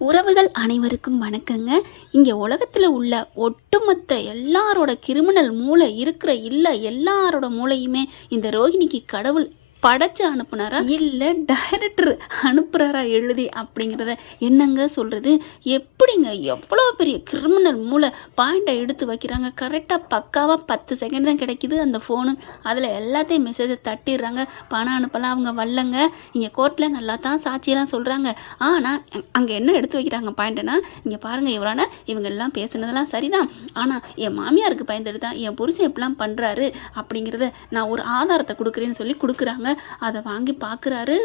உறவுகள் அனைவருக்கும் வணக்கங்க. இங்கே உலகத்தில் உள்ள ஒட்டுமொத்த எல்லாரோட கிரிமினல் மூளை இருக்கிற இல்லை எல்லாரோட மூளையுமே இந்த ரோஹிணிக்கு கடவுள் படைச்சு அனுப்புனாரா? இல்லை டைரக்டர் அனுப்புகிறாரா எழுதி அப்படிங்கிறத என்னங்க சொல்கிறது எப்படிங்க எவ்வளோ பெரிய கிரிமினல் மூளை பாயிண்டை எடுத்து வைக்கிறாங்க? கரெக்டாக பக்காவாக பத்து செகண்ட் தான் கிடைக்குது அந்த ஃபோனு அதில் எல்லாத்தையும் மெசேஜை தட்டிடுறாங்க. பணம் அனுப்பலாம் அவங்க வல்லங்க இங்கே கோர்ட்டில் நல்லா தான் சாட்சியெல்லாம் சொல்கிறாங்க ஆனால் அங்கே என்ன எடுத்து வைக்கிறாங்க பாயிண்ட்டுனா இங்கே பாருங்கள் இவரான இவங்க எல்லாம் பேசுனதெல்லாம் சரிதான். ஆனால் என் மாமியாருக்கு பயந்துட்டு தான் என் புருஷன் இப்படிலாம் பண்ணுறாரு அப்படிங்கிறத நான் ஒரு ஆதாரத்தை கொடுக்குறேன்னு சொல்லி கொடுக்குறாங்க. அதை வாங்கி பார்க்குறாரு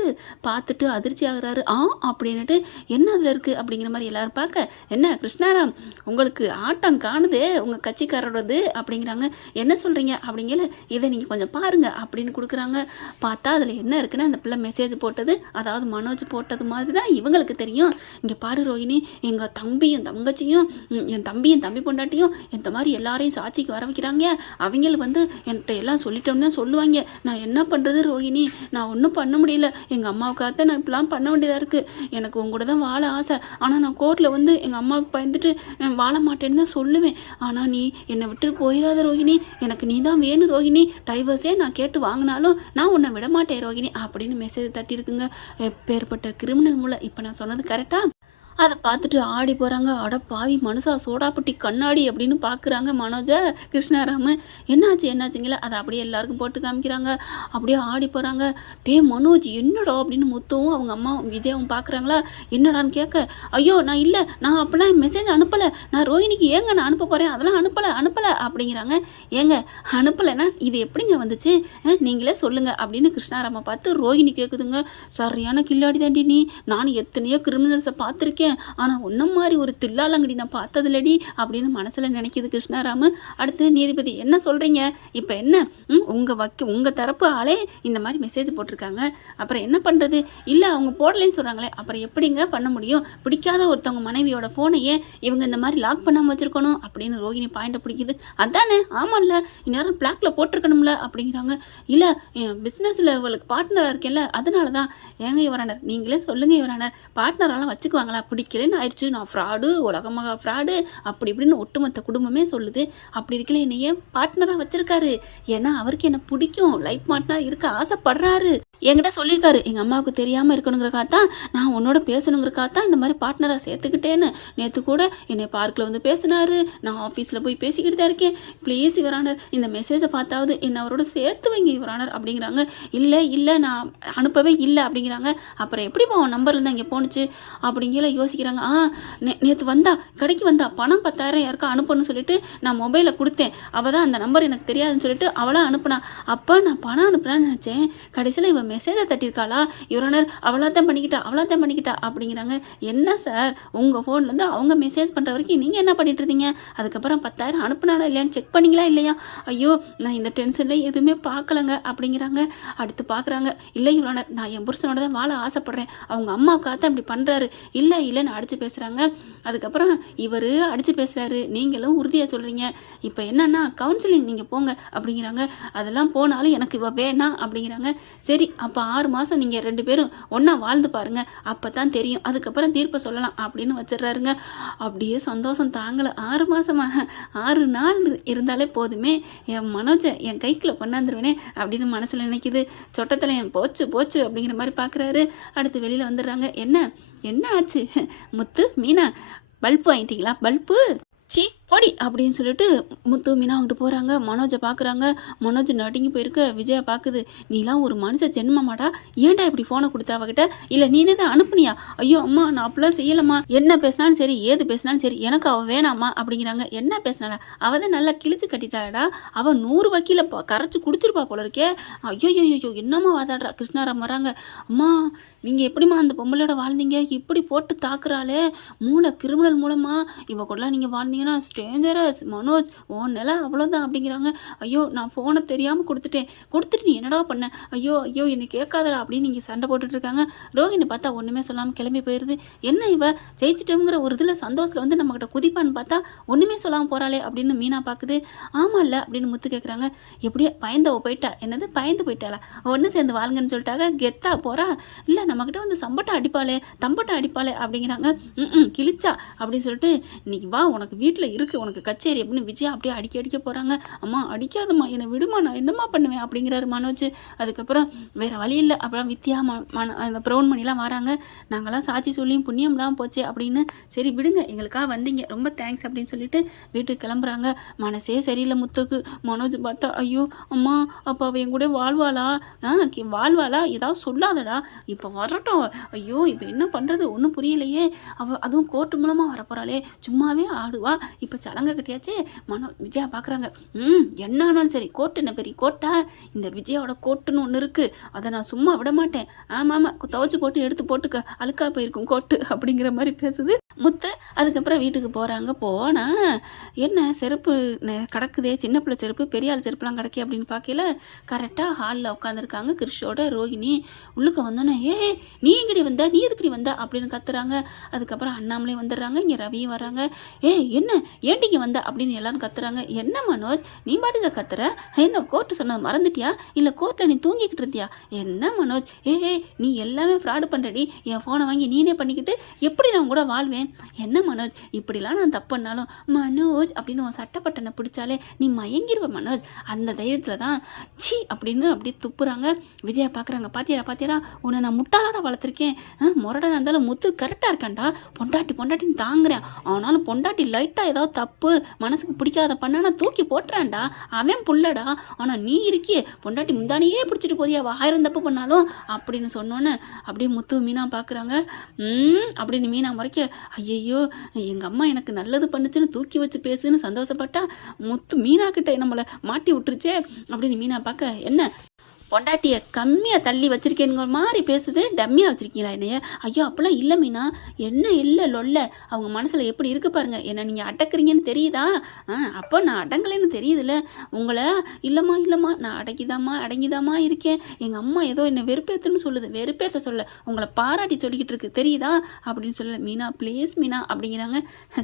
பார்த்துட்டு அதிர்ச்சி ஆகுறாரு. ஆ அப்படின்னுட்டு என்ன அதில் இருக்குது அப்படிங்கிற மாதிரி எல்லோரும் பார்க்க என்ன கிருஷ்ணாராம் உங்களுக்கு ஆட்டம் காணுதே உங்கள் கட்சிக்காரரோடது அப்படிங்கிறாங்க. என்ன சொல்கிறீங்க அப்படிங்கல இதை நீங்கள் கொஞ்சம் பாருங்கள் அப்படின்னு கொடுக்குறாங்க. பார்த்தா அதில் என்ன இருக்குன்னு அந்த பிள்ளை மெசேஜ் போட்டது அதாவது மனோஜ் போட்டது மாதிரி தான் இவங்களுக்கு தெரியும். இங்கே பாரு ரோஹிணி எங்கள் தம்பியும் தங்கச்சியும் என் தம்பியும் தம்பி பொண்டாட்டியும் இந்த மாதிரி எல்லாரையும் சாட்சிக்கு வர வைக்கிறாங்க. அவங்கள வந்து என்கிட்ட எல்லாம் சொல்லிட்டோம்னு தான் சொல்லுவாங்க. நான் என்ன பண்ணுறது ரோஹிணி? நான் ஒன்றும் பண்ண முடியல. எங்கள் அம்மாவுக்காக நான் இப்பெல்லாம் பண்ண வேண்டியதாக இருக்குது எனக்கு உங்க கூட தான் வாழ ஆசை. ஆனால் நான் கோர்ட்டில் வந்து எங்கள் அம்மாவுக்கு பயந்துட்டு நான் வாழ மாட்டேன்னு தான் சொல்லுவேன். ஆனால் நீ என்னை விட்டு போயிடாத ரோஹிணி எனக்கு நீ தான் வேணும் ரோஹிணி டைவர்ஸே நான் கேட்டு வாங்கினாலும் நான் உன்னை விட மாட்டேன் ரோஹிணி அப்படின்னு மெசேஜ் தட்டியிருக்குங்க. எப்பேற்பட்ட கிரிமினல் மூளை. இப்போ நான் சொன்னது கரெக்டாக அதை பார்த்துட்டு ஆடி போகிறாங்க அட பாவி மனுஷா சோடாப்பட்டி கண்ணாடி அப்படின்னு பார்க்குறாங்க மனோஜா கிருஷ்ணாராம. என்னாச்சு என்னாச்சுங்களா அதை அப்படியே எல்லாருக்கும் போட்டு காமிக்கிறாங்க. அப்படியே ஆடி போகிறாங்க டே மனோஜ் என்னடா அப்படின்னு முத்தவும் அவங்க அம்மா விஜயாவும் பார்க்குறாங்களா என்னடான்னு கேட்க ஐயோ நான் இல்லை. நான் அப்போல்லாம் மெசேஜ் அனுப்பலை. நான் ரோஹிணிக்கு ஏங்க நான் அனுப்ப போகிறேன் அதெல்லாம் அனுப்பலை அனுப்பலை அப்படிங்கிறாங்க. ஏங்க அனுப்பலைன்னா இது எப்படிங்க வந்துச்சு? நீங்களே சொல்லுங்கள் அப்படின்னு கிருஷ்ணாராம பார்த்து ரோஹிணி கேட்குதுங்க சரியான கில்லாடி தாண்டி நீ. நான் எத்தனையோ கிரிமினல்ஸை பார்த்துருக்கேன். ஆனால் ஒன்றும் மாதிரி ஒரு தில்லாலங்கடி நான் பார்த்ததில்லடி அப்படின்னு மனசில் நினைக்கிது கிருஷ்ணாராமு. அடுத்து நீதிபதி என்ன சொல்கிறீங்க இப்போ என்ன? உங்கள் வக்கி உங்கள் தரப்பு ஆளே இந்த மாதிரி மெசேஜ் போட்டிருக்காங்க. அப்புறம் என்ன பண்ணுறது இல்லை அவங்க போடலைன்னு சொல்கிறாங்களே அப்புறம் எப்படிங்க பண்ண முடியும்? பிடிக்காத ஒருத்தவங்க மனைவியோட ஃபோனையே இவங்க இந்த மாதிரி லாக் பண்ணாமல் வச்சுருக்கணும்? அப்படின்னு ரோஹிணி பாயிண்ட்டை பிடிக்குது. அதானே ஆமாம்ல இந்நேரம் பிளாக்ல போட்டிருக்கணும்ல அப்படிங்கிறாங்க. இல்லை பிஸ்னஸில் இவளுக்கு பார்ட்னராக இருக்கேன்ல அதனால தான் ஏங்க இவரானர் நீங்களே சொல்லுங்கள் இவரானர் பார்ட்னரெல்லாம் வச்சுக்குவாங்களா? பிடிக்கலன்னு ஆயிடுச்சு. நான் ஃப்ராடு உலகமாக ஃப்ராடு அப்படி இப்படின்னு ஒட்டுமொத்த குடும்பமே சொல்லுது. அப்படி இருக்கல என்னைய பார்ட்னராக வச்சிருக்காரு. ஏன்னா அவருக்கு என்ன பிடிக்கும். லைஃப் பார்ட்னர் இருக்க ஆசைப்படுறாரு. என்கிட்ட சொல்லியிருக்காரு. எங்கள் அம்மாவுக்கு தெரியாமல் இருக்கணுங்கிறக்காக தான் நான் உன்னோட பேசணுங்கிறக்காக தான் இந்த மாதிரி பார்ட்னராக சேர்த்துக்கிட்டேன்னு. நேற்று கூட என்னை பார்க்கில் வந்து பேசினாரு. நான் ஆஃபீஸில் போய் பேசிக்கிட்டு தான் இருக்கேன் ப்ளீஸ் இவரானர் இந்த மெசேஜை பார்த்தாவது என்னை அவரோட சேர்த்து வைங்க இவரானர் அப்படிங்கிறாங்க. இல்லை இல்லை நான் அனுப்பவே இல்லை அப்படிங்கிறாங்க. அப்புறம் எப்படி உன் நம்பர் இருந்தால் இங்கே போணுச்சு? அப்படிங்கிற யோசிக்கிறாங்க ஆ நே நேற்று வந்தா கடைக்கு வந்தா பணம் பத்தாயிரம் யாருக்கா அனுப்பணும்னு சொல்லிட்டு நான் மொபைலில் கொடுத்தேன். அவள் தான் அந்த நம்பர் எனக்கு தெரியாதுன்னு சொல்லிட்டு அவளாக அனுப்புனா. அப்போ நான் பணம் அனுப்புனான்னு நினச்சேன். கடைசியில் இவன் மெசேஜை தட்டியிருக்காளா? இவரோனர் அவளாக தான் பண்ணிக்கிட்டா அவளாக தான் பண்ணிக்கிட்டா அப்படிங்கிறாங்க. என்ன சார் உங்கள் ஃபோன்லேருந்து அவங்க மெசேஜ் பண்ணுற வரைக்கும் நீங்கள் என்ன பண்ணிட்டு இருந்தீங்க? அதுக்கப்புறம் பத்தாயிரம் அனுப்புனாலா இல்லையான்னு செக் பண்ணீங்களா இல்லையா? ஐயோ நான் இந்த டென்ஷனில் எதுவுமே பார்க்கலங்க அப்படிங்கிறாங்க. அடுத்து பார்க்குறாங்க இல்லை இவரானர் நான் என் புருஷனோட தான் வாழ ஆசைப்பட்றேன். அவங்க அம்மாவுக்காக தான் இப்படி பண்ணுறாரு இல்லை இல்லைன்னு அடித்து பேசுகிறாங்க அதுக்கப்புறம் இவர் அடித்து பேசுகிறாரு நீங்களும் உறுதியாக சொல்கிறீங்க இப்போ என்னன்னா கவுன்சிலிங் நீங்கள் போங்க அப்படிங்கிறாங்க. அதெல்லாம் போனாலும் எனக்கு இவள் வேணாம் அப்படிங்கிறாங்க. சரி அப்போ ஆறு மாதம் நீங்கள் ரெண்டு பேரும் ஒன்றா வாழ்ந்து பாருங்க. அப்போ தான் தெரியும். அதுக்கப்புறம் தீர்ப்பை சொல்லலாம் அப்படின்னு வச்சிடுறாருங்க. அப்படியே சந்தோஷம் தாங்கலை. ஆறு மாதமாக ஆறு நாள் இருந்தாலே போதுமே. என் மனோஜை என் கைக்குள்ளே கொண்டாந்துருவேனே அப்படின்னு மனசில் நினைக்குது. சொட்டத்தில் என் போச்சு போச்சு அப்படிங்கிற மாதிரி பார்க்குறாரு அடுத்து வெளியில் வந்துடுறாங்க. என்ன? என்ன ஆச்சு? முத்து மீனா பல்பு வாங்கிட்டீங்களா? பல்பு? சி போடி அப்படின்னு சொல்லிட்டு முத்து மீனா அவங்ககிட்ட போகிறாங்க மனோஜை பார்க்குறாங்க மனோஜ் நடுங்கி போயிருக்க. விஜயா பார்க்குது நீலாம் ஒரு மனுஷ ஜென்மமாடா. ஏன்டா இப்படி ஃபோனை கொடுத்த அவகிட்ட? இல்லை நீனே தான் அனுப்புனியா? ஐயோ அம்மா நான் அப்படிலாம் செய்யலம்மா. என்ன பேசினாலும் சரி ஏது பேசினாலும் சரி எனக்கு அவள் வேணாம்மா. அப்படிங்கிறாங்க. என்ன பேசினால அவள் தான் நல்லா கிழிச்சு கட்டிட்டாடா அவள் நூறு வக்கீல ப- குடிச்சிருப்பா போல இருக்கே. ஐயோ ஐயோ என்னம்மா வாதாடுறா? கிருஷ்ணாராம் வராங்க. அம்மா நீங்கள் எப்படிம்மா அந்த பொம்பளையோட வாழ்ந்தீங்க? இப்படி போட்டு தாக்குறாளே. மூளை கிரிமினல் மூலமாக இவ கூடலாம் நீங்கள் வாழ்ந்தீங்கன்னா டேஞ்சரஸ் மனோஜ் உன் நிலை அவ்வளோதான் அப்படிங்கிறாங்க. ஐயோ நான் ஃபோனை தெரியாமல் கொடுத்துட்டேன். கொடுத்துட்டு நீ என்னடா பண்ண? ஐயோ ஐயோ என்னை கேட்காதடா அப்படின்னு நீங்கள் சண்டை போட்டுட்ருக்காங்க ரோஹிணி பார்த்தா ஒன்றுமே சொல்லாமல் கிளம்பி போயிடுது என்ன இவ? ஜெயிச்சிட்டோங்கிற ஒரு இதில் சந்தோஷத்தில் வந்து நம்மக்கிட்ட குதிப்பான்னு பார்த்தா ஒன்றுமே சொல்லாமல் போகிறாளே அப்படின்னு மீனா பார்க்குது ஆமாம் இல்லை அப்படின்னு முத்து கேட்குறாங்க எப்படியோ பயந்தவ போயிட்டா. என்னது? பயந்து போயிட்டாளா? ஒன்று சேர்ந்து வாழுங்கன்னு சொல்லிட்டாங்க கெத்தா போகிறா இல்லை நம்மக்கிட்ட வந்து சம்பட்டம் அடிப்பாளே தம்பட்டம் அடிப்பாளே அப்படிங்கிறாங்க. ம் கிழிச்சா? அப்படின்னு சொல்லிட்டு இன்னைக்கு வா உனக்கு வீட்டில் இரு இருக்குது உனக்கு கச்சேரி அப்படின்னு விஜயா அப்படியே அடிக்க அடிக்க போகிறாங்க அம்மா அடிக்காதம்மா என்னை விடுமா நான் என்னம்மா பண்ணுவேன் அப்படிங்கிறாரு மனோஜ். அதுக்கப்புறம் வேறு வழி இல்லை. அப்புறம் வித்யா ம மன அந்த ப்ரௌன் மணிலாம் வராங்க. நாங்களாம் சாட்சி சொல்லியும் புண்ணியம்லாம் போச்சு அப்படின்னு சரி விடுங்க எங்களுக்காக வந்தீங்க. ரொம்ப தேங்க்ஸ் அப்படின்னு சொல்லிட்டு வீட்டுக்கு கிளம்புறாங்க. மனசே சரியில்லை முத்துக்கு. மனோஜ் பார்த்தா ஐயோ அம்மா அப்போ அவ என் கூட வாழ்வாளா? ஆ வாழ்வாளா? ஏதாவது சொல்லாதடா. இப்போ வரட்டும். ஐயோ இப்போ என்ன பண்ணுறது ஒன்றும் புரியலையே. அவ அதுவும் கோர்ட்டு மூலமாக வரப்போகிறாளே சும்மாவே ஆடுவா. இப்போ சலங்கை கட்டியாச்சே? மனோ விஜயா பார்க்குறாங்க ம் என்ன ஆனாலும் சரி கோட்டு என்ன பெரிய கோட்டா இந்த விஜயாவோட கோட்டுன்னு ஒன்று இருக்குது அதை நான் சும்மா விட மாட்டேன். ஆமாம் ஆமாம் துவச்சி போட்டு எடுத்து போட்டுக்க. அழுக்கா போயிருக்கும் கோட்டு அப்படிங்கிற மாதிரி பேசுது. முத்து அதுக்கப்புறம் வீட்டுக்கு போகிறாங்க போனால் என்ன செருப்பு கிடக்குதே சின்ன பிள்ளை செருப்பு பெரிய ஆள் செருப்புலாம் கிடக்கே அப்படின்னு பார்க்கல கரெக்டாக ஹாலில் உட்காந்துருக்காங்க கிருஷோட ரோஹிணி. உள்ளுக்க வந்தோன்னே ஏ நீ எங்கடி வந்த? நீ எதுக்கடி வந்த? அப்படின்னு கத்துறாங்க. அதுக்கப்புறம் அண்ணாமலே வந்துடுறாங்க. இங்கே ரவியும் வராங்க. ஏ என்ன? ஏண்டிங்க வந்த அப்படின்னு எல்லாரும் கத்துறாங்க. என்ன மனோஜ்? நீ பாட்டுக்க கத்துற? என்ன கோர்ட்டு சொன்ன மறந்துட்டியா? இல்லை கோர்ட்டில் நீ தூங்கிக்கிட்டு இருந்தியா? என்ன மனோஜ்? ஏ ஏ நீ எல்லாமே ஃப்ராடு பண்ணுறடி என் ஃபோனை வாங்கி நீனே பண்ணிக்கிட்டு எப்படி நான் கூட வாழ்வேன்? என்ன மனோஜ்? இப்படிலாம் நான் தப்பு பண்ணாலும் மனோஜ் அப்படின்னு உன் சட்டப்பட்டனை பிடிச்சாலே நீ மயங்கிருவ மனோஜ். அந்த தைரியத்தில் தான் சி அப்படின்னு அப்படியே துப்புறாங்க. விஜயா பார்க்குறாங்க பாத்தியாடா பாத்தியாடா உன்னை நான் முட்டாளாட வளர்த்துருக்கேன். முரடா முரடனா இருந்தாலும் முத்து கரெக்டாக இருக்கான்டா. பொண்டாட்டி பொண்டாட்டின்னு தாங்குறேன். ஆனாலும் பொண்டாட்டி லைட்டாக ஏதாவது தப்பு மனசுக்கு பிடிக்காத பண்ணா தூக்கி போட்டுறான்டா. அவன் புள்ளடா. ஆனால் நீ இருக்கியே. பொண்டாட்டி முந்தானியே பிடிச்சிட்டு போறியா? ஆயிரம் தப்பு பண்ணாலும். அப்படின்னு சொன்னோன்னே அப்படியே முத்து மீனா பார்க்குறாங்க அப்படின்னு மீனா முறைக்க ஐயையோ எங்கள் அம்மா எனக்கு நல்லது பண்ணுச்சுன்னு தூக்கி வச்சு பேசுன்னு சந்தோஷப்பட்டா முத்து மீனா கிட்ட நம்மளை மாட்டி விட்டுருச்சே. அப்படின்னு மீனா பார்க்க என்ன? பொண்டாட்டியை கம்மியாக தள்ளி வச்சிருக்கேங்கிற மாதிரி பேசுது. டம்மியாக வச்சிருக்கீங்களா என்னைய? ஐயோ அப்போல்லாம் இல்லை மீனா. என்ன இல்லை லொல்ல? அவங்க மனசில் எப்படி இருக்கு பாருங்க. என்ன நீங்கள் அடக்குறீங்கன்னு தெரியுதா? ஆ அப்போ நான் அடங்கலைன்னு தெரியுதுல்ல. உங்களை இல்லைம்மா இல்லைம்மா நான் அடங்கிதாம்மா அடங்கிதாம்மா இருக்கேன். எங்கள் அம்மா ஏதோ என்னை வெறுப்பேற்றுன்னு சொல்லுது. வெறுப்பேற்ற சொல்ல. உங்களை பாராட்டி சொல்லிக்கிட்டு இருக்கு. தெரியுதா? அப்படின்னு சொல்ல மீனா ப்ளீஸ் மீனா அப்படிங்கிறாங்க.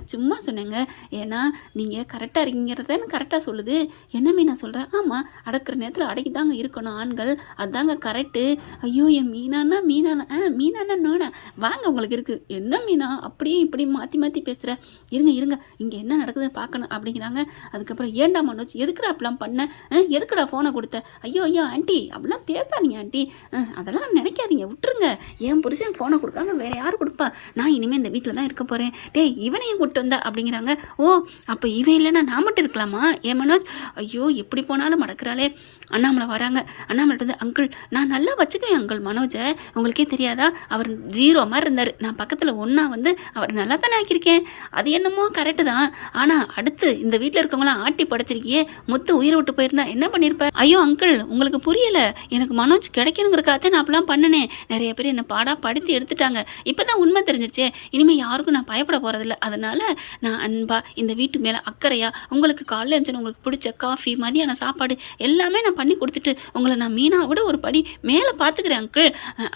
சும்மா சொன்னேங்க. ஏன்னா நீங்கள் கரெக்டாக இருக்கீங்கிறத கரெக்டாக சொல்லுது. என்ன மீனா சொல்கிறேன் ஆமாம் அடக்கிற நேரத்தில் அடக்கி தாங்க இருக்கணும் ஆண்கள் அதாங்க கரெக்டு ஐயோ என் மீனானா மீனானா ஆ மீனானா நானா? வாங்க உங்களுக்கு இருக்குது என்ன மீனா? அப்படியே இப்படி மாற்றி மாற்றி பேசுகிற இருங்க இருங்க. இங்கே என்ன நடக்குதுன்னு பார்க்கணும் அப்படிங்கிறாங்க. அதுக்கப்புறம் ஏன்டா மனோஜ் எதுக்குடா அப்படிலாம் பண்ண? ஆ, எதுக்குடா ஃபோனை கொடுத்த? ஐயோ ஐயோ ஆண்டி அப்படிலாம் பேசாதீங்க ஆண்டி ஆ, அதெல்லாம் நினைக்காதீங்க விட்டுருங்க. என் புருஷன் ஃபோனை கொடுக்காம வேற யார் கொடுப்பா? நான் இனிமேல் இந்த வீட்டில் தான் இருக்க போகிறேன் டேய் இவனையும் கூப்பிட்டு வந்தா? அப்படிங்கிறாங்க. ஓ அப்போ இவன் இல்லைன்னா நான் மட்டும் இருக்கலாமா? ஏன் மனோஜ்? ஐயோ எப்படி போனாலும் மடக்கிறாளே. அண்ணாமலை வராங்க. அண்ணா அண்ணாமலை வந்து அங்கிள் நான் நல்லா வச்சுக்குவேன் அங்கிள் மனோஜை. உங்களுக்கே தெரியாதா? அவர் ஜீரோ மாதிரி இருந்தார். நான் பக்கத்தில் ஒன்றா வந்து அவர் நல்லா தானே ஆக்கியிருக்கேன். அது என்னமோ கரெக்டு தான். ஆனால் அடுத்து இந்த வீட்டில் இருக்கவங்களாம் ஆட்டி படைச்சிருக்கியே முத்து உயிரை விட்டு போயிருந்தா என்ன பண்ணியிருப்பேன் ஐயோ அங்கிள் உங்களுக்கு புரியலை. எனக்கு மனோஜ் கிடைக்கணுங்கிறக்காக நான் அப்படிலாம் பண்ணினேன். நிறைய பேர் என்னை பாடாக படுத்தி எடுத்துட்டாங்க. இப்போ தான் உண்மை தெரிஞ்சிச்சே இனிமேல் யாருக்கும் நான் பயப்பட போகிறதில்ல அதனால் நான் அன்பாக இந்த வீட்டு மேலே அக்கறையாக உங்களுக்கு காலையில் இருந்துச்சு உங்களுக்கு பிடிச்ச காஃபி மதியான சாப்பாடு எல்லாமே நான் பண்ணி கொடுத்துட்டு உங்களை நான் மீனா விட ஒரு படி மேலே பார்த்துக்கிறேன் uncle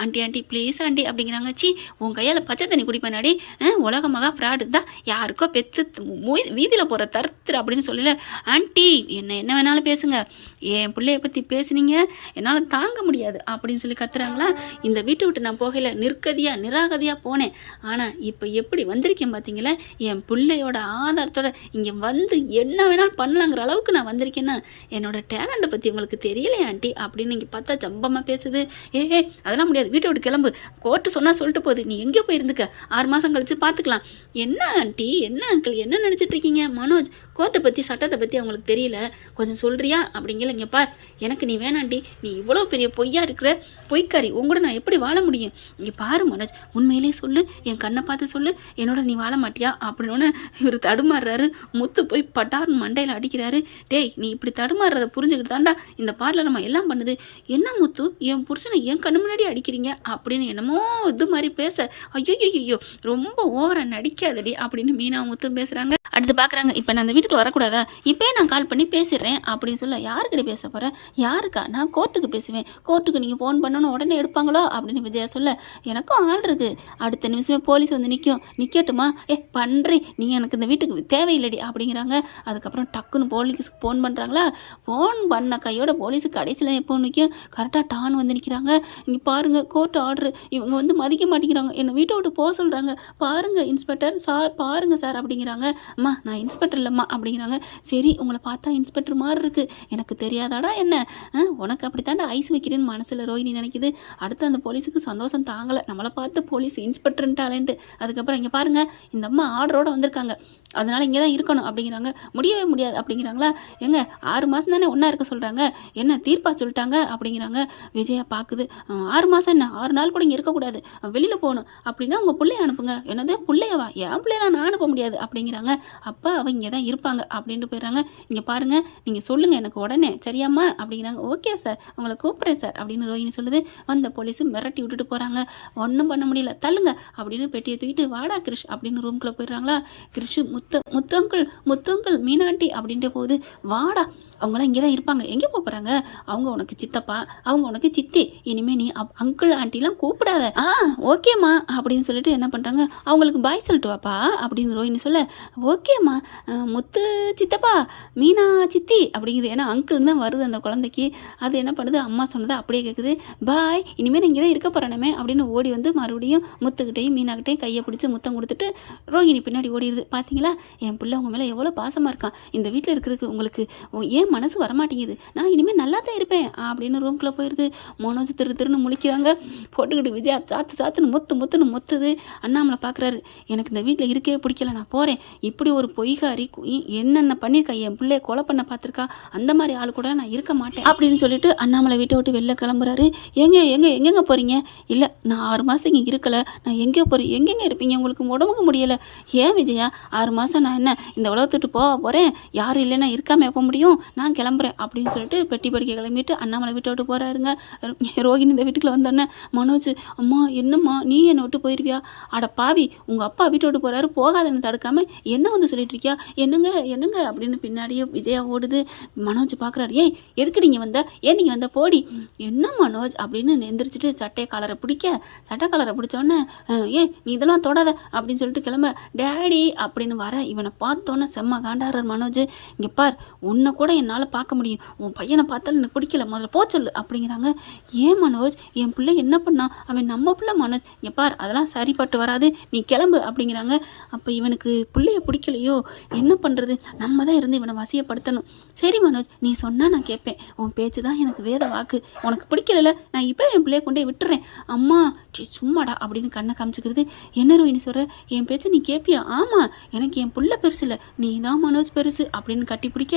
aunty aunty please aunty அப்படிங்கிறாங்க. சி உன் கையால் பச்சை தண்ணி குடிப்பேனாடி உலகமாக ஃப்ராடு தான். யாருக்கோ பெத்து வீதியில் போகிற தருத்துரு அப்படின்னு சொல்லல. ஆண்டி என்ன என்ன வேணாலும் பேசுங்க. என் பிள்ளைய பற்றி பேசுனீங்க. என்னால் தாங்க முடியாது அப்படின்னு சொல்லி கத்துறாங்களா? இந்த வீட்டை விட்டு நான் போகையில் நிற்கதியாக நிராகதியாக போனேன். ஆனால் இப்போ எப்படி வந்திருக்கேன் பார்த்தீங்களா என் பிள்ளையோட ஆதாரத்தோட இங்கே வந்து என்ன வேணாலும் பண்ணலாங்கிற அளவுக்கு நான் வந்திருக்கேன்னா என்னோட டேலண்ட்டை பற்றி உங்களுக்கு தெரியலையா ஆண்டி அப்படின்னு இன்னைக்கு பார்த்தா ஜம்பமாக பேசுது. ஏ அதெல்லாம் முடியாது. வீட்டை விட்டு கிளம்பு. கோர்ட்டு சொன்னால் சொல்லிட்டு போகுது. நீ எங்கேயோ போயிருந்துக்க. ஆறு மாதம் கழித்து பார்த்துக்கலாம். என்ன ஆண்டி என்ன அங்கிள் என்ன நினச்சிட்ருக்கீங்க மனோஜ் கோர்ட்டை பற்றி சட்டத்தை பற்றி அவங்களுக்கு தெரியல. கொஞ்சம் சொல்கிறியா அப்படிங்கல இங்கே பார். எனக்கு நீ வேணாண்டி. நீ இவ்வளோ பெரிய பொய்யா இருக்கிற பொய்க்காரி. உங்களோட நான் எப்படி வாழ முடியும்? இங்கே பாரு மனோஜ். உண்மையிலே சொல்லு. என் கண்ணை பார்த்து சொல்லு. என்னோட நீ வாழ மாட்டியா? அப்படின்னு இவர் தடுமாறுறாரு. முத்து போய் பட்டார் மண்டையில் அடிக்கிறாரு. டேய் நீ இப்படி தடுமாறுறத புரிஞ்சுக்கிட்டு தாண்டா இந்த பார்லர் நம்ம எல்லாம் பண்ணுது. என்ன முத்து? என் புருஷனை என் கண்ணு முன்னாடி அடிக்கிறீங்க? அப்படின்னு என்னமோ இது மாதிரி பேச. ஐயோ ஐயோ ரொம்ப ஓவராக நடிக்காதடி அப்படின்னு மீனா முத்து பேசுகிறாங்க அடுத்து பார்க்குறாங்க இப்போ நான் அந்த வீட்டுக்கு வரக்கூடாதா? இப்போயே நான் கால் பண்ணி பேசிடுறேன் அப்படின்னு சொல்ல யாருக்கிட்ட பேச போகிறேன் யாருக்கா? நான் கோர்ட்டுக்கு பேசுவேன். கோர்ட்டுக்கு நீங்கள் ஃபோன் பண்ணணும் உடனே எடுப்பாங்களோ? அப்படின்னு விஜயா சொல்ல எனக்கும் ஆள் இருக்குது அடுத்த நிமிஷமே போலீஸ் வந்து நிற்கும் நிற்கட்டுமா ஏ பண்ணுறேன் நீங்கள் எனக்கு இந்த வீட்டுக்கு தேவையில்லடி அப்படிங்கிறாங்க. அதுக்கப்புறம் டக்குன்னு போலீஸுக்கு ஃபோன் பண்ணுறாங்களா ஃபோன் பண்ண கையோட போலீஸுக்கு கடைசியில் எப்போ நிற்கும் கரெக்டாக டான் வந்து நிற்கிறாங்க இங்கே பாருங்கள் கோர்ட் ஆர்டர் இவங்க வந்து மதிக்க மாட்டேங்கிறாங்க. என்னை வீட்டை விட்டு போக சொல்கிறாங்க பாருங்கள் இன்ஸ்பெக்டர் சார் பாருங்கள் சார் அப்படிங்கிறாங்க. அம்மா நான் இன்ஸ்பெக்டர் இல்லைம்மா அப்படிங்கிறாங்க. சரி உங்களை பார்த்தா இன்ஸ்பெக்டர் மாதிரி இருக்குது எனக்கு தெரியாதாடா என்ன? ஆ, உனக்கு அப்படித்தாண்டா ஐஸ் வைக்கிறேன்னு மனசில் ரோஹிணி நினைக்குது. அடுத்து அந்த போலீஸுக்கு சந்தோஷம் தாங்கலை. நம்மளை பார்த்து போலீஸ் இன்ஸ்பெக்டர்ன்ட்டாலேன்ட்டு அதுக்கப்புறம் இங்கே பாருங்கள் இந்த அம்மா ஆர்டரோடு வந்திருக்காங்க. அதனால் இங்கே தான் இருக்கணும் அப்படிங்கிறாங்க. முடியவே முடியாது அப்படிங்கிறாங்களா? எங்க ஆறு மாதம் தானே ஒன்றா இருக்க சொல்கிறாங்க என்ன தீர்ப்பா சொல்லிட்டாங்க? அப்படிங்கிறாங்க. விஜயா பார்க்குது ஆறு மாதம் என்ன? ஆறு நாள் கூட இங்கே இருக்கக்கூடாது. வெளியில் போகணும். அப்படின்னா உங்கள் பிள்ளைய அனுப்புங்க. என்னது? பிள்ளையவா? என் பிள்ளைய நான் அனுப்ப முடியாது அப்படிங்கிறாங்க. அப்போ அவள் இங்கே தான் இருப்பாங்க அப்படின்ட்டு போயிடுறாங்க. இங்கே பாருங்கள் நீங்கள் சொல்லுங்கள் எனக்கு உடனே. சரியாம்மா? அப்படிங்கிறாங்க. ஓகே சார் உங்களை கூப்பிட்றேன் சார் அப்படின்னு ரோஹிணி சொல்லுது. வந்த போலீஸும் மிரட்டி விட்டுட்டு போகிறாங்க ஒன்றும் பண்ண முடியல. தள்ளுங்க அப்படின்னு பெட்டியை தூக்கிட்டு வாடா கிருஷ் அப்படின்னு ரூம்குள்ளே போயிடுறாங்களா? கிருஷ் முத்த முத்தங்கள் முத்தங்கள் மீனாட்டி அப்படின்ட்டு போகுது. வாடா அவங்களாம் இங்கே தான் இருப்பாங்க. எங்கே போகிறாங்க அவங்க உனக்கு சித்தப்பா அவங்க உனக்கு சித்தி. இனிமேல் நீ அப் அங்கிள் ஆண்டிலாம் கூப்பிடாத. ஆ ஓகேம்மா அப்படின்னு சொல்லிட்டு என்ன பண்ணுறாங்க அவங்களுக்கு பாய் சொல்லிட்டு வாப்பா அப்படின்னு ரோஹினி சொல்ல ஓகேம்மா முத்து சித்தப்பா மீனா சித்தி அப்படிங்குது. ஏன்னா அங்கிள் தான் வருது அந்த குழந்தைக்கு. அது என்ன பண்ணுது? அம்மா சொன்னதை அப்படியே கேட்குது பாய் இனிமேல் நான் இங்கே தான் இருக்க போகிறேனமே அப்படின்னு ஓடி வந்து மறுபடியும் முத்துக்கிட்டையும் மீனாக்கிட்டையும் கையை பிடிச்சி முத்தம் கொடுத்துட்டு ரோஹிணி பின்னாடி ஓடிடுது பார்த்தீங்களா என் பிள்ளை உங்கள் மேலே எவ்வளோ பாசமாக இருக்கான். இந்த வீட்டில் இருக்கிறதுக்கு உங்களுக்கு ஏன் ஏன் மனசு வரமாட்டேங்குது. நான் இனிமேல் நல்லா தான் இருப்பேன் அப்படின்னு ரூம்குள்ளே போயிடுது மனோஜ் திரு திருன்னு முழிக்கிறாங்க. போட்டுக்கிட்டு விஜயா சாத்து சாத்துன்னு முத்து முத்துன்னு முத்துது. அண்ணாமலை பார்க்குறாரு எனக்கு இந்த வீட்டில் இருக்கவே பிடிக்கல. நான் போகிறேன் இப்படி ஒரு பொய்காரி என்னென்ன பண்ணியிருக்கா? என் பிள்ளைய கொலை பண்ண பார்த்துருக்கா? அந்த மாதிரி ஆள் கூட நான் இருக்க மாட்டேன். அப்படின்னு சொல்லிட்டு அண்ணாமலை வீட்டை விட்டு வெளில கிளம்புறாரு. எங்க எங்க எங்கெங்க போகிறீங்க இல்லை நான் ஆறு மாதம் இங்கே இருக்கல. நான் எங்கே போகிறேன் எங்கெங்க இருப்பீங்க? உங்களுக்கு உடம்புக்கு முடியலை. ஏன் விஜயா? ஆறு மாதம் நான் என்ன இந்த உலகத்துட்டு போக போகிறேன் யாரும் இல்லைன்னா இருக்காமல் எப்போ முடியும்? நான் கிளம்புறேன் அப்படின்னு சொல்லிட்டு பெட்டி படிக்க கிளம்பிட்டு அண்ணாமலை வீட்டை விட்டு போகிறாருங்க ரோகிணி இந்த வீட்டுக்குள்ள வந்தோடனே மனோஜ் அம்மா என்னம்மா நீ என்னை விட்டு போயிருவியா அட பாவி உங்கள் அப்பா வீட்டை விட்டு போகிறாரு போகாதன்னு தடுக்காமல் என்ன வந்து சொல்லிட்டு இருக்கியா? என்னங்க என்னங்க? அப்படின்னு பின்னாடியே விஜயா ஓடுது. மனோஜ் பார்க்குறாரு ஏய் எதுக்கு நீங்கள் வந்த? ஏன் நீங்கள் வந்த? போடி. என்ன மனோஜ்? அப்படின்னு எந்திரிச்சிட்டு சட்டையை காலரை பிடிக்க சட்டை காலரை பிடிச்சோடனே ஏ நீ இதெல்லாம் தொடாத அப்படின்னு சொல்லிட்டு கிளம்ப. டேடி அப்படின்னு வர இவனை பார்த்தோன்னே செம்ம காண்டாடுறார் மனோஜ். இங்கே பார் உன்னை கூட என்னால் பார்க்க முடியும். உன் பையனை பார்த்தாலும் எனக்கு பிடிக்கல. முதல்ல போ சொல்லு அப்படிங்கிறாங்க. ஏன் மனோஜ்? என் பிள்ளை என்ன பண்ணான் அவன் நம்ம பிள்ளை மனோஜ். இங்கே பார் அதெல்லாம் சரிப்பட்டு வராது. நீ கிளம்பு அப்படிங்கிறாங்க. அப்போ இவனுக்கு பிள்ளைய பிடிக்கலையோ? என்ன பண்ணுறது நம்ம தான் இருந்து இவனை வசியப்படுத்தணும். சரி மனோஜ் நீ சொன்னால் நான் கேட்பேன். உன் பேச்சு தான் எனக்கு வேத வாக்கு. உனக்கு பிடிக்கல நான் இப்போ என் பிள்ளைய கொண்டு விட்டுறேன். அம்மா சும்மாடா அப்படின்னு கண்ணை காமிச்சிக்கிறது. என்ன ரோஹினி சொல்கிற என் பேச்சை நீ கேட்பியா ஆமாம் எனக்கு என் பிள்ளை பெருசு இல்லை. நீ தான் மனோஜ் பெருசு அப்படின்னு கட்டி பிடிக்க.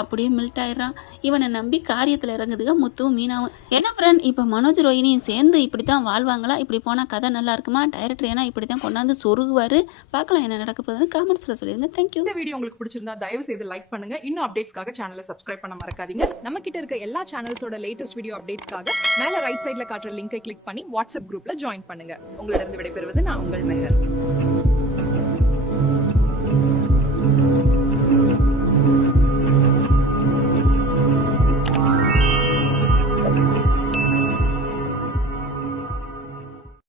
அப்படியே மில்ட் ஆயிடுறான். இவனை நம்பி காரியத்தில் இறங்குதுக முத்துவும் மீனாவும். என்ன ஃப்ரெண்ட் இப்போ மனோஜ் ரோஹினியும் சேர்ந்து இப்படி தான் வாழ்வாங்களா? இப்படி போனால் கதை நல்லா இருக்குமா? டைரக்டர் ஏன்னா இப்படி தான் கொண்டாந்து சொருகுவார். பார்க்கலாம் என்ன நடக்க போகுதுன்னு காமெண்ட்ஸில் சொல்லிடுங்க தேங்க்யூ இந்த வீடியோ உங்களுக்கு பிடிச்சிருந்தா தயவு செய்து லைக் பண்ணுங்க. இன்னும் அப்டேட்ஸ்க்காக சேனலை சப்ஸ்கிரைப் பண்ண மறக்காதீங்க. நம்ம கிட்ட இருக்க எல்லா சேனல்ஸோட லேட்டஸ்ட் வீடியோ அப்டேட்ஸ்க்காக மேல ரைட் சைடுல காட்டுற லிங்கை கிளிக் பண்ணி வாட்ஸ்அப் குரூப்ல ஜாயின் பண்ணுங்க. உங்களிடம் விடைபெறுவது நான் உங்கள் மெஹர்.